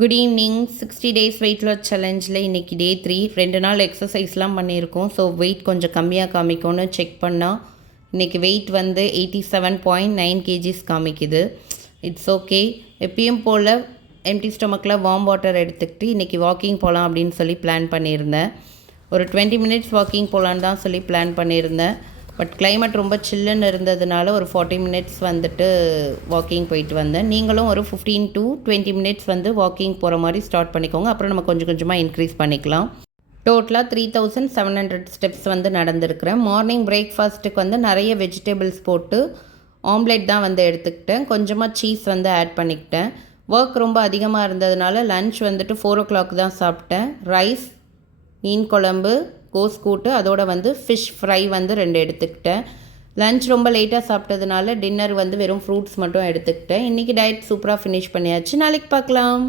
Good evening. 60 days weight loss சேலஞ்சில் இன்றைக்கி day 3. 2 நாள் எக்ஸசைஸ்லாம் பண்ணியிருக்கோம். ஸோ வெயிட் கொஞ்சம் கம்மியாக காமிக்கும்னு செக் பண்ணால் இன்றைக்கி வெயிட் வந்து 87.9 kgs காமிக்குது. It's okay. எப்பயும் போல் எம்டி ஸ்டொமக்கில் வார்ம் வாட்டர் எடுத்துக்கிட்டு இன்றைக்கி வாக்கிங் போகலாம் அப்படின்னு சொல்லி பிளான் பண்ணியிருந்தேன். ஒரு 20 மினிட்ஸ் வாக்கிங் போகலான்னு தான் சொல்லி பிளான் பண்ணியிருந்தேன். பட் கிளைமேட் ரொம்ப சில்லுன்னு இருந்ததுனால ஒரு 40 மினிட்ஸ் வந்துட்டு வாக்கிங் போயிட்டு வந்தேன். நீங்களும் ஒரு 15 to 20 மினிட்ஸ் வந்து வாக்கிங் போகிற மாதிரி ஸ்டார்ட் பண்ணிக்கோங்க. அப்புறம் நம்ம கொஞ்சம் கொஞ்சமாக இன்க்ரீஸ் பண்ணிக்கலாம். டோட்டலாக 3700 ஸ்டெப்ஸ் வந்து நடந்திருக்கிறேன். மார்னிங் பிரேக்ஃபாஸ்ட்டுக்கு வந்து நிறைய வெஜிடபிள்ஸ் போட்டு ஆம்லேட் தான் வந்து எடுத்துக்கிட்டேன். கொஞ்சமாக சீஸ் வந்து ஆட் பண்ணிக்கிட்டேன். ஒர்க் ரொம்ப அதிகமாக இருந்ததுனால லன்ச் வந்துட்டு 4 o'clock தான் சாப்பிட்டேன். ரைஸ், மீன் குழம்பு, கோஸ் கூட்டு, அதோட வந்து ஃபிஷ் ஃப்ரை வந்து 2 எடுத்துக்கிட்டேன். லன்ச் ரொம்ப லேட்டாக சாப்பிட்டதுனால டின்னர் வந்து வெறும் ஃப்ரூட்ஸ் மட்டும் எடுத்துக்கிட்டேன். இன்றைக்கி டயட் சூப்பராக ஃபினிஷ் பண்ணியாச்சு. நாளைக்கு பார்க்கலாம்.